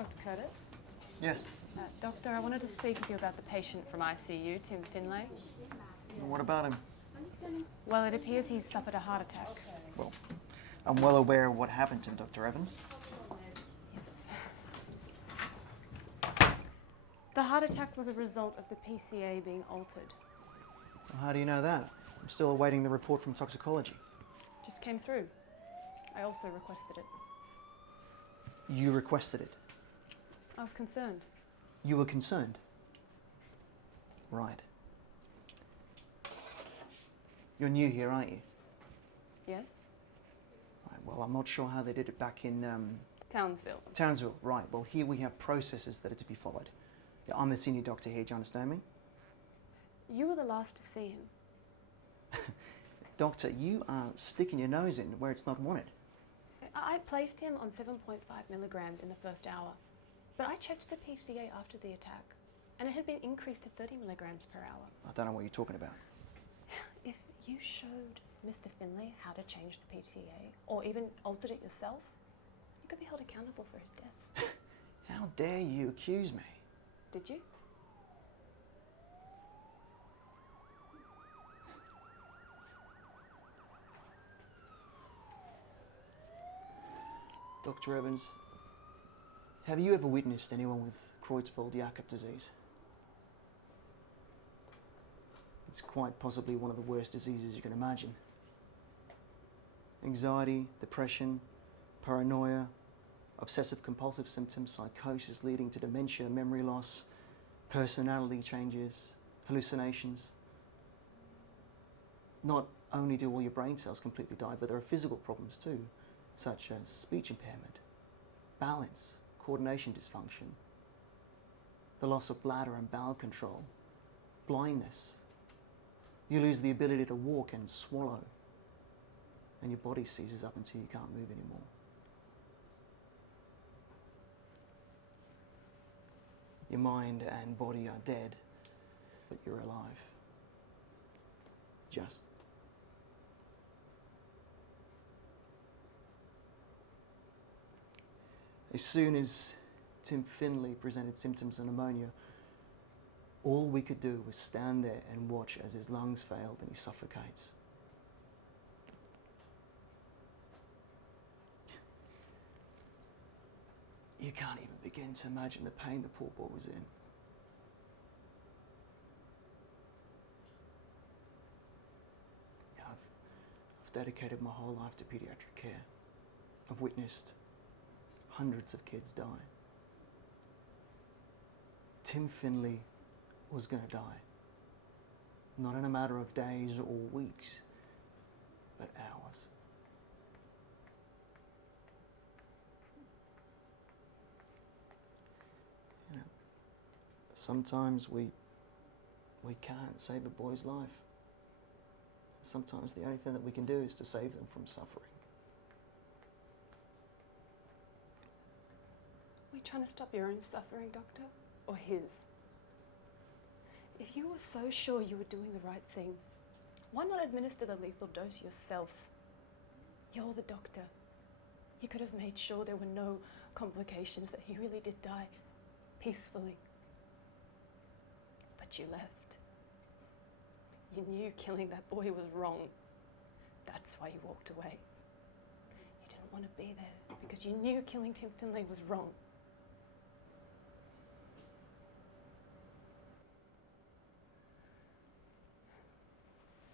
Dr. Curtis? Yes. Doctor, I wanted to speak with you about the patient from ICU, Tim Finlay. What about him? Well, it appears he's suffered a heart attack. Well, I'm well aware of what happened to him, Dr. Evans. Yes. The heart attack was a result of the PCA being altered. Well, how do you know that? I'm still awaiting the report from toxicology. Just came through. I also requested it. You requested it? I was concerned. You were concerned? Right. You're new here, aren't you? Yes? Right, well, I'm not sure how they did it back in... Townsville. Townsville, right. Well, here we have processes that are to be followed. Yeah, I'm the senior doctor here, do you understand me? You were the last to see him. Doctor, you are sticking your nose in where it's not wanted. I placed him on 7.5 milligrams in the first hour, but I checked the PCA after the attack, and it had been increased to 30 milligrams per hour. I don't know what you're talking about. If you showed Mr. Finlay how to change the PCA, or even altered it yourself, you could be held accountable for his death. How dare you accuse me? Did you? Dr. Evans, have you ever witnessed anyone with Creutzfeldt-Jakob disease? It's quite possibly one of the worst diseases you can imagine. Anxiety, depression, paranoia, obsessive-compulsive symptoms, psychosis leading to dementia, memory loss, personality changes, hallucinations. Not only do all your brain cells completely die, but there are physical problems too, such as speech impairment, balance, coordination dysfunction, the loss of bladder and bowel control, blindness. You lose the ability to walk and swallow, and your body seizes up until you can't move anymore. Your mind and body are dead, but you're alive. Just. As soon as Tim Finlay presented symptoms of pneumonia, all we could do was stand there and watch as his lungs failed and he suffocates. You can't even begin to imagine the pain the poor boy was in. I've dedicated my whole life to pediatric care. I've witnessed hundreds of kids die. Tim Finlay was going to die. Not in a matter of days or weeks, but hours. You know, sometimes we can't save a boy's life. Sometimes the only thing that we can do is to save them from suffering. Are you trying to stop your own suffering, Doctor? Or his? If you were so sure you were doing the right thing, why not administer the lethal dose yourself? You're the doctor. You could have made sure there were no complications, that he really did die peacefully. But you left. You knew killing that boy was wrong. That's why you walked away. You didn't want to be there because you knew killing Tim Finlay was wrong.